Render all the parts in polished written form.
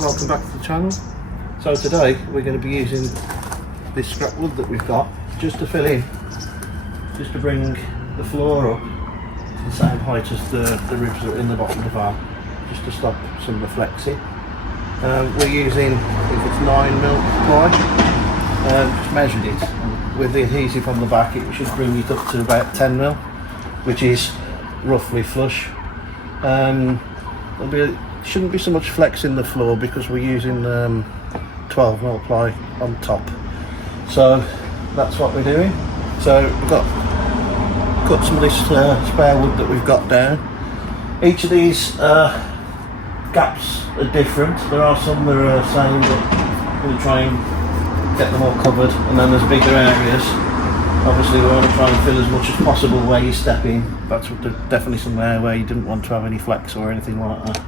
welcome back to the channel. So today we're going to be using this scrap wood that we've got just to fill in, just to bring the floor up to the same height as the ribs that are in the bottom of the van, just to stop some reflexing. We're using, I think it's 9mm ply, just measured it, and with the adhesive on the back it should bring it up to about 10mm, which is roughly flush. Shouldn't be so much flex in the floor because we're using 12mm ply on top, so that's what we're doing. So we've got cut some of this spare wood that we've got down. Each of these gaps are different. There are some that are saying that we'll try and get them all covered, and then there's bigger areas. Obviously we want to try and fill as much as possible where you step in. That's definitely somewhere where you didn't want to have any flex or anything like that.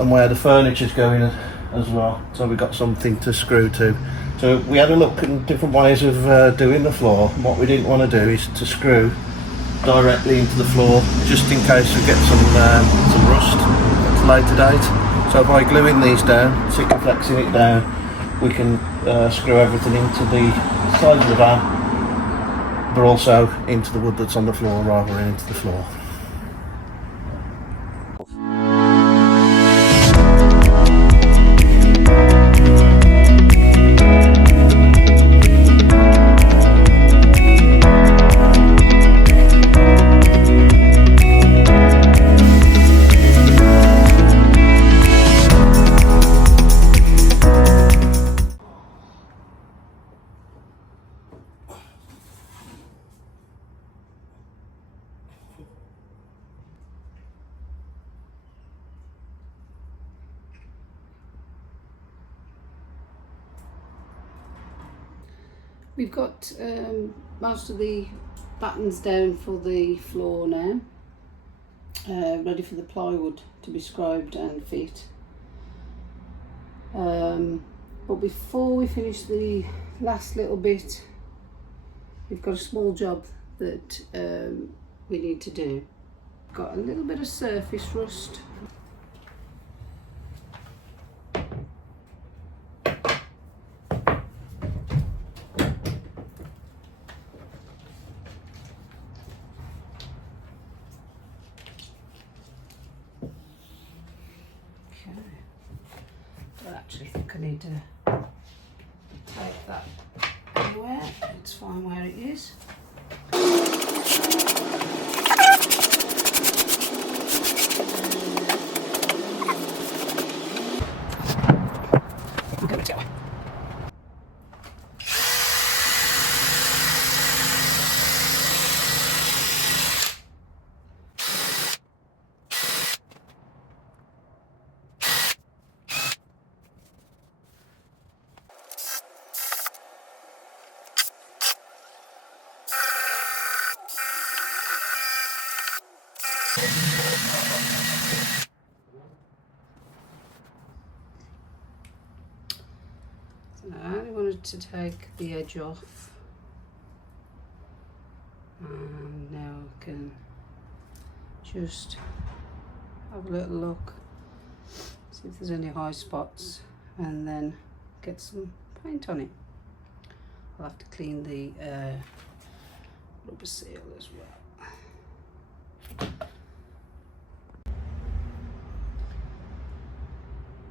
And where the furniture's going as well, so we've got something to screw to. So we had a look at different ways of doing the floor. What we didn't want to do is to screw directly into the floor, just in case we get some rust at a later date. So by gluing these down, flexing it down, we can screw everything into the side of the van, but also into the wood that's on the floor rather than into the floor. We've got most of the battens down for the floor now, ready for the plywood to be scribed and fit. But before we finish the last little bit, we've got a small job that we need to do. Got a little bit of surface rust. I actually think I need to take that anywhere. It's fine where it is. I'm going to go. I only wanted to take the edge off, and now I can just have a little look, see if there's any high spots, and then get some paint on it. I'll have to clean the rubber seal as well.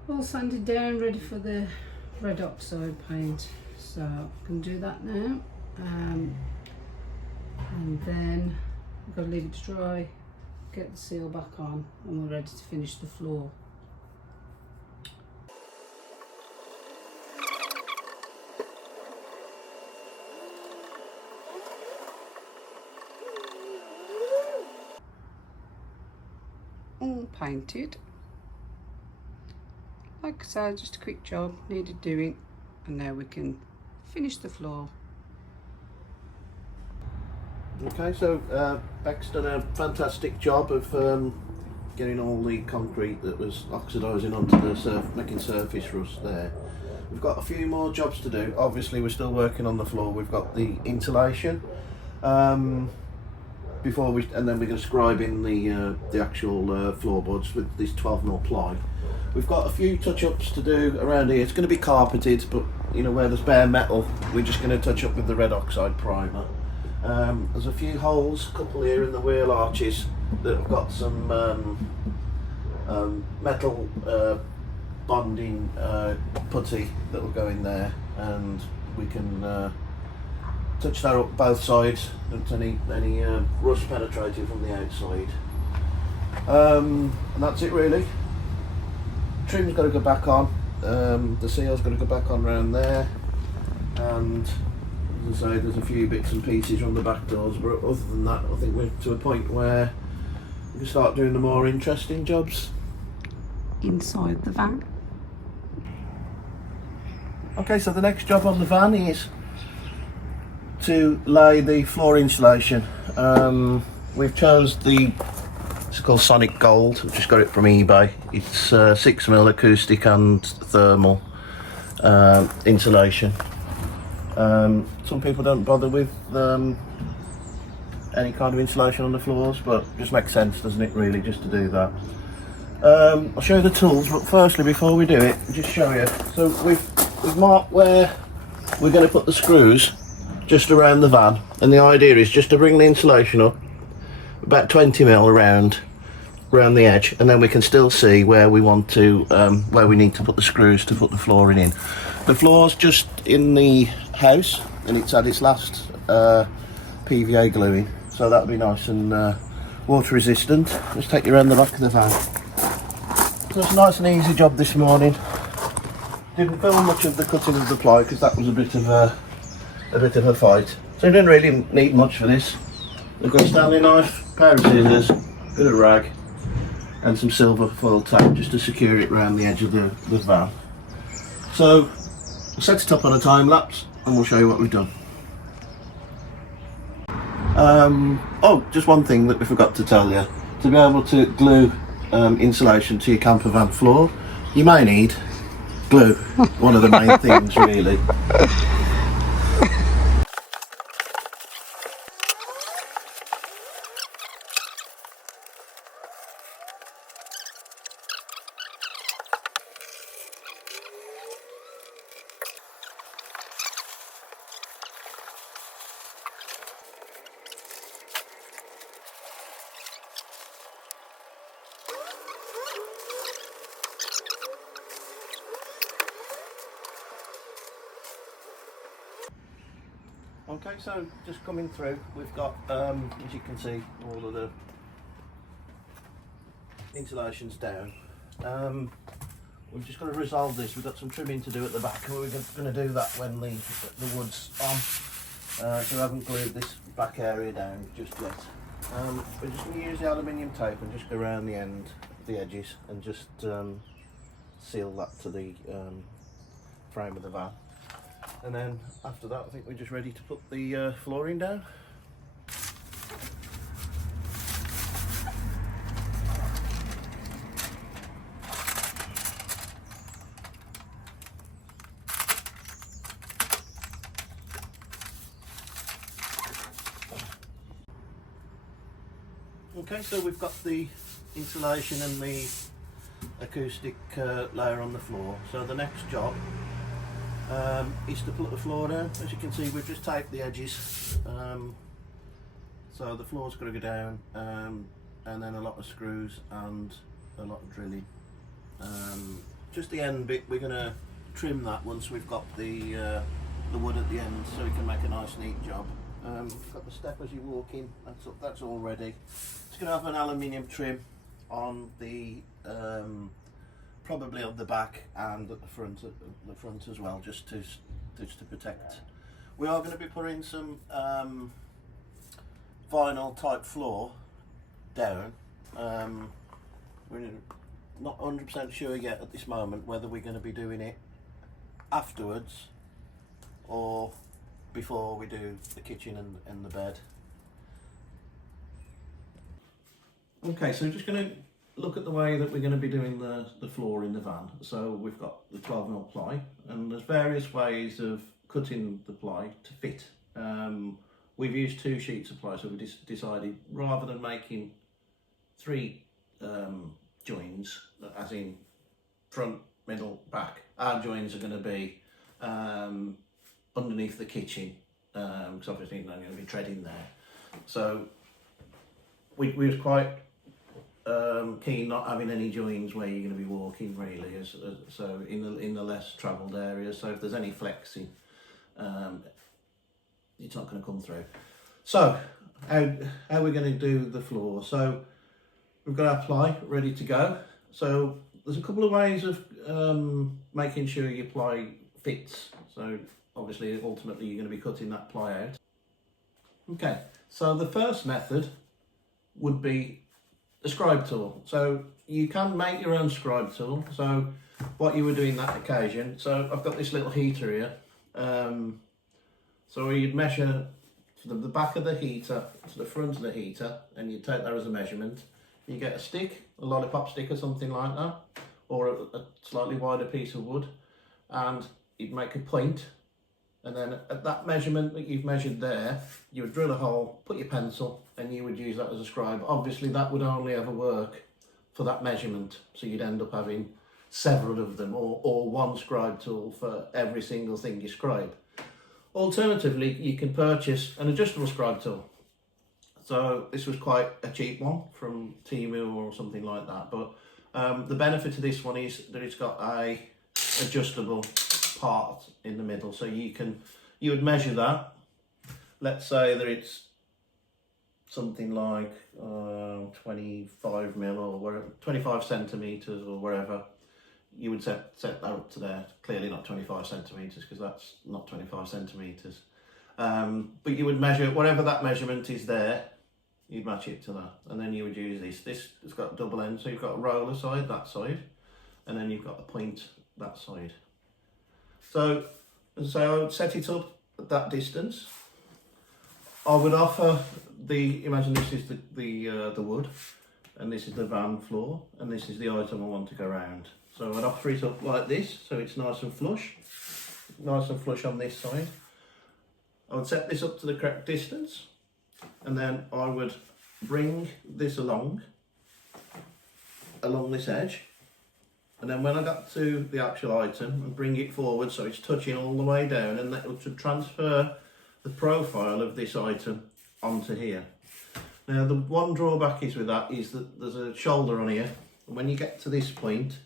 All sanded down, ready for the red oxide paint, so I can do that now, and then I've got to leave it to dry, get the seal back on, and we're ready to finish the floor. All painted. Like I said, just a quick job, needed doing, and now we can finish the floor. Okay, so Beck's done a fantastic job of getting all the concrete that was oxidising onto the making surface rust there. We've got a few more jobs to do. Obviously we're still working on the floor. We've got the insulation. before and then we're going to scribe in the actual floorboards with this 12mm ply. We've got a few touch-ups to do around here. It's going to be carpeted, but you know, where there's bare metal, we're just going to touch up with the red oxide primer. There's a few holes, a couple here in the wheel arches that have got some metal bonding putty that will go in there, and we can touch that up both sides. Don't any rust penetrating from the outside. And that's it really. Trim's got to go back on. The seal's got to go back on around there, and as I say, there's a few bits and pieces on the back doors, but other than that, I think we're to a point where we can start doing the more interesting jobs inside the van. Okay, so the next job on the van is to lay the floor insulation. We've chose it's called Sonic Gold. I've just got it from eBay. It's 6mm acoustic and thermal insulation. Some people don't bother with any kind of insulation on the floors, but it just makes sense, doesn't it, really, just to do that. I'll show you the tools, but firstly, before we do it, I'll just show you. So we've marked where we're going to put the screws just around the van, and the idea is just to bring the insulation up about 20mm around the edge, and then we can still see where we want to where we need to put the screws to put the flooring in. The floor's just in the house, and it's had its last PVA gluing, so that'll be nice and water resistant. Just take you around the back of the van. So it's a nice and easy job this morning. Didn't film much of the cutting of the ply because that was a bit of a fight. So you don't really need much for this. We've got a Stanley knife, pair of scissors, bit of rag, and some silver foil tape just to secure it around the edge of the van. So we'll set it up on a time lapse and we'll show you what we've done. Oh, just one thing that we forgot to tell you. To be able to glue insulation to your campervan floor, you may need glue. One of the main things, really. Okay, so just coming through, we've got, as you can see, all of the insulation's down. We've just got to resolve this. We've got some trimming to do at the back, and we're going to do that when the wood's on. So we haven't glued this back area down just yet. We're just going to use the aluminium tape and just go around the end, the edges, and just seal that to the frame of the van. And then after that, I think we're just ready to put the flooring down. Okay, so we've got the insulation and the acoustic layer on the floor. So the next job is to put the floor down. As you can see, we've just taped the edges, so the floor's got to go down, and then a lot of screws and a lot of drilling. Just the end bit, we're going to trim that once we've got the wood at the end, so we can make a nice neat job. Got the step as you walk in, that's all ready. It's going to have an aluminium trim on the probably on the back and at the front as well, just to protect. We are going to be putting some vinyl type floor down. We're not 100% sure yet at this moment whether we're going to be doing it afterwards or before we do the kitchen and the bed. Okay, so just going to look at the way that we're going to be doing the floor in the van. So we've got the 12mm ply, and there's various ways of cutting the ply to fit we've used 2 sheets of ply, so we decided rather than making 3 joins, as in front, middle, back, our joins are going to be underneath the kitchen, because obviously I'm going to be treading there. So we was quite keen not having any joins where you're going to be walking really, so in the less travelled areas. So if there's any flexing, it's not going to come through. So how we're going to do the floor? So we've got our ply ready to go. So there's a couple of ways of making sure your ply fits. So obviously ultimately you're going to be cutting that ply out. Okay, so the first method would be the scribe tool. So you can make your own scribe tool. So what you would do in that occasion, so I've got this little heater here. So you'd measure from the back of the heater to the front of the heater, and you take that as a measurement. You get a stick, a lollipop stick or something like that, or a slightly wider piece of wood, and you'd make a point, and then at that measurement that you've measured there, you would drill a hole, put your pencil, and you would use that as a scribe. Obviously that would only ever work for that measurement, so you'd end up having several of them, or one scribe tool for every single thing you scribe. Alternatively, you can purchase an adjustable scribe tool. So this was quite a cheap one from Temu or something like that, but the benefit of this one is that it's got a adjustable part in the middle, so you would measure that. Let's say that it's something like 25 mil or whatever, 25 centimeters or wherever. You would set that up to there. Clearly not 25 centimeters, because that's not 25 centimeters. But you would measure whatever that measurement is there. You'd match it to that, and then you would use this. This has got double ends, so you've got a roller side, that side, and then you've got a point, that side. So I would set it up at that distance. I would offer imagine this is the wood, and this is the van floor, and this is the item I want to go round. So I'd offer it up like this, so it's nice and flush on this side. I would set this up to the correct distance, and then I would bring this along this edge, and then when I got to the actual item, I'd bring it forward so it's touching all the way down, and that would transfer the profile of this item onto here. Now the one drawback is with that is that there's a shoulder on here, and when you get to this point,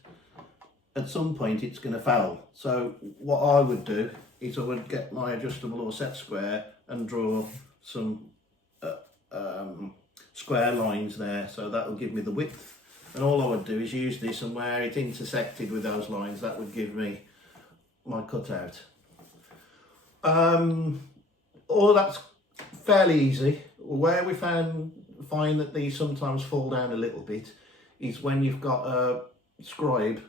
at some point it's going to foul. So what I would do is I would get my adjustable or set square and draw some square lines there, so that will give me the width, and all I would do is use this, and where it intersected with those lines, that would give me my cutout. All of that's fairly easy. Where we find that these sometimes fall down a little bit is when you've got a scribe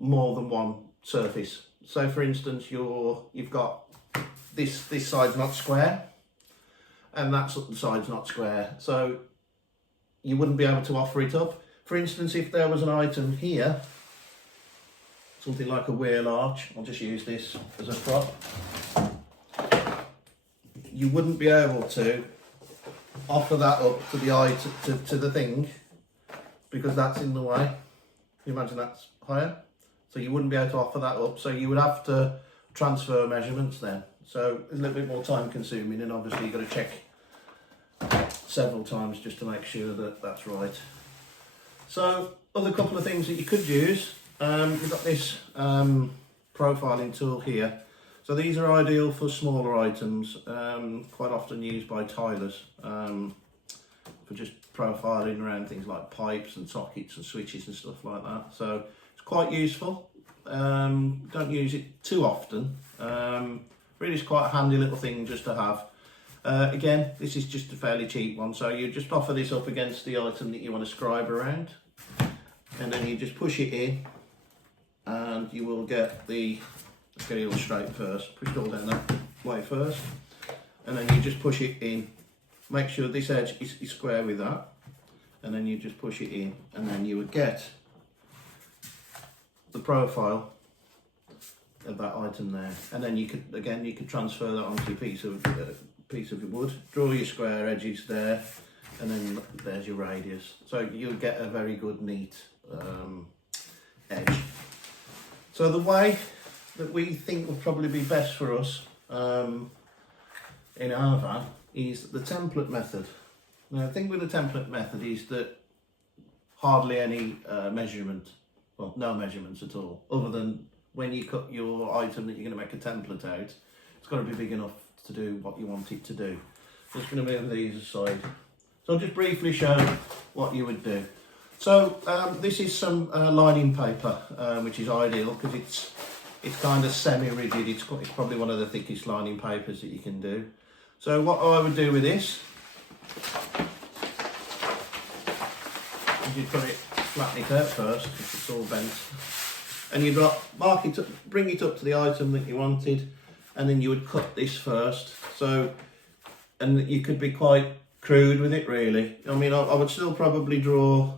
more than one surface. So for instance, you've got this side's not square, and that side's not square, so you wouldn't be able to offer it up. For instance, if there was an item here, something like a wheel arch, I'll just use this as a prop, you wouldn't be able to offer that up to the item, to the thing, because that's in the way. You imagine that's higher, so you wouldn't be able to offer that up, so you would have to transfer measurements then. So it's a little bit more time consuming, and obviously you've got to check several times just to make sure that that's right. So other couple of things that you could use, you've got this profiling tool here. So these are ideal for smaller items, quite often used by tilers for just profiling around things like pipes and sockets and switches and stuff like that. So it's quite useful. Don't use it too often. Really, it's quite a handy little thing just to have. Again, this is just a fairly cheap one, so you just offer this up against the item that you want to scribe around, and then you just push it in, and you will get the, let's get it all straight first, push it all down that way first, and then you just push it in, make sure this edge is square with that, and then you just push it in, and then you would get the profile of that item there, and then you could transfer that onto a piece piece of wood, draw your square edges there, and then there's your radius. So you'll get a very good neat edge. So the way that we think would probably be best for us in our van is the template method. Now the thing with the template method is that hardly any measurement, well, no measurements at all, other than when you cut your item that you're going to make a template out, it's got to be big enough to do what you want it to do. Just going to move these aside. So I'll just briefly show what you would do. So this is some lining paper, which is ideal because it's kind of semi-rigid. It's probably one of the thickest lining papers that you can do. So what I would do with this is you'd put it, flatten it out first if it's all bent, and you'd mark it up, bring it up to the item that you wanted, and then you would cut this first. So, and you could be quite crude with it really. I mean, I would still probably draw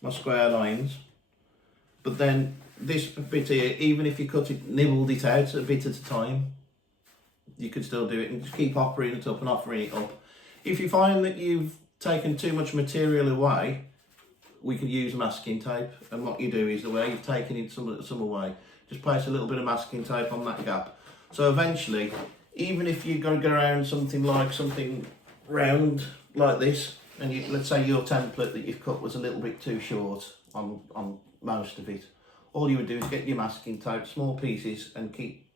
my square lines, but then this bit here, even if you nibbled it out a bit at a time, you could still do it and just keep offering it up and offering it up. If you find that you've taken too much material away, we can use masking tape, and what you do is the way you've taken it some away, just place a little bit of masking tape on that gap. So eventually, even if you've got to go around something round like this, and let's say your template that you've cut was a little bit too short on most of it, all you would do is get your masking tape, small pieces, and keep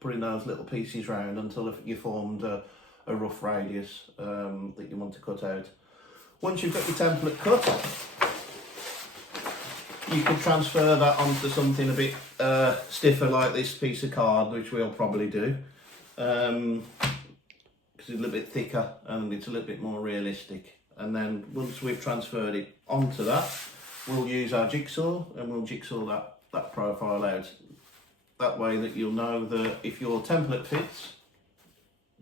putting those little pieces round until you formed a rough radius that you want to cut out. Once you've got your template cut, you can transfer that onto something a bit stiffer like this piece of card, which we'll probably do, because it's a little bit thicker and it's a little bit more realistic. And then once we've transferred it onto that, we'll use our jigsaw and we'll jigsaw that profile out. That way that you'll know that if your template fits,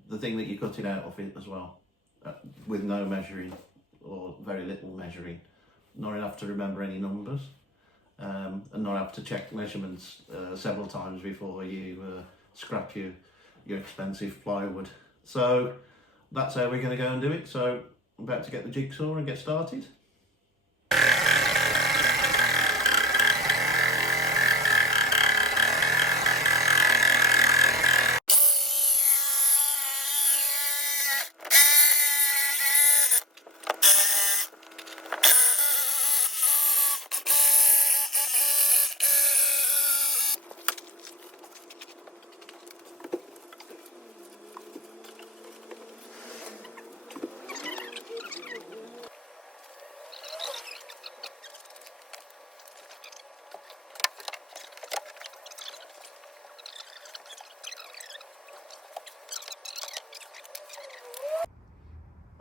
the thing that you're cutting out will fit as well, with no measuring or very little measuring. Not enough to remember any numbers, and not have to check measurements several times before you scrap your expensive plywood. So that's how we're going to go and do it. So I'm about to get the jigsaw and get started.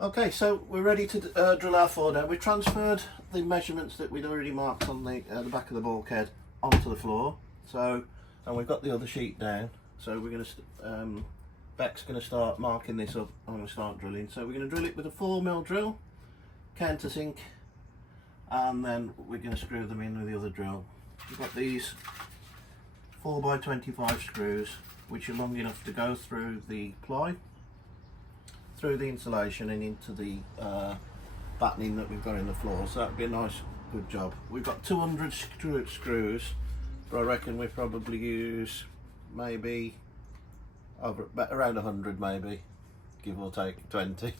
Okay, so we're ready to drill our floor down. We transferred the measurements that we'd already marked on the back of the bulkhead onto the floor. So, and we've got the other sheet down. So we're going to, Beck's going to start marking this up. I'm going to start drilling. So we're going to drill it with a 4mm drill, countersink, and then we're going to screw them in with the other drill. We've got these 4x25 screws, which are long enough to go through the ply, through the insulation and into the battening that we've got in the floor. So that would be a nice good job. We've got 200 screws, but I reckon we probably use maybe around 100, maybe, give or take 20.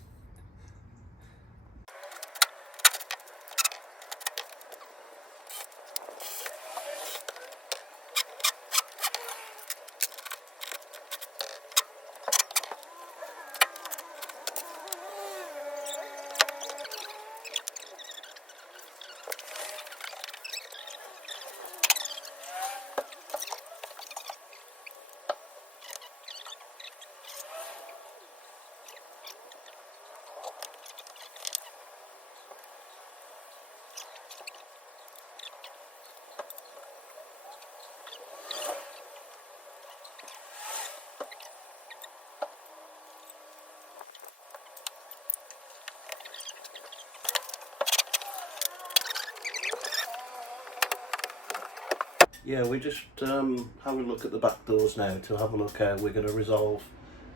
Yeah, we just have a look at the back doors now to have a look how we're going to resolve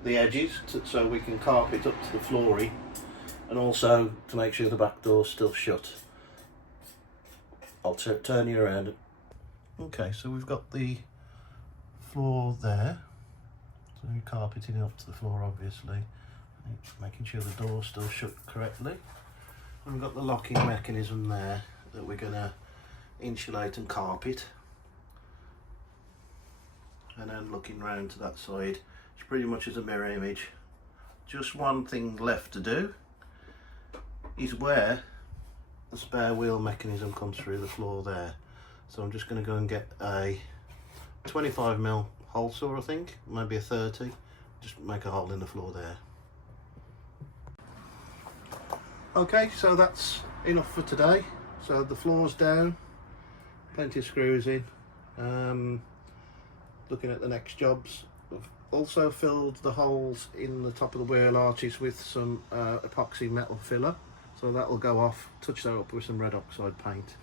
the edges so we can carpet up to the flooring, and also to make sure the back door's still shut. I'll turn you around. Okay, so we've got the floor there, so we're carpeting it up to the floor obviously, making sure the door's still shut correctly. And we've got the locking mechanism there that we're going to insulate and carpet. And then looking round to that side, it's pretty much as a mirror image. Just one thing left to do is where the spare wheel mechanism comes through the floor there. So I'm just going to go and get a 25mm hole saw, I think, maybe a 30, just make a hole in the floor there. Okay, so that's enough for today. So the floor's down, plenty of screws in. Looking at the next jobs, I've also filled the holes in the top of the wheel arches with some epoxy metal filler, so that will go off, touch that up with some red oxide paint,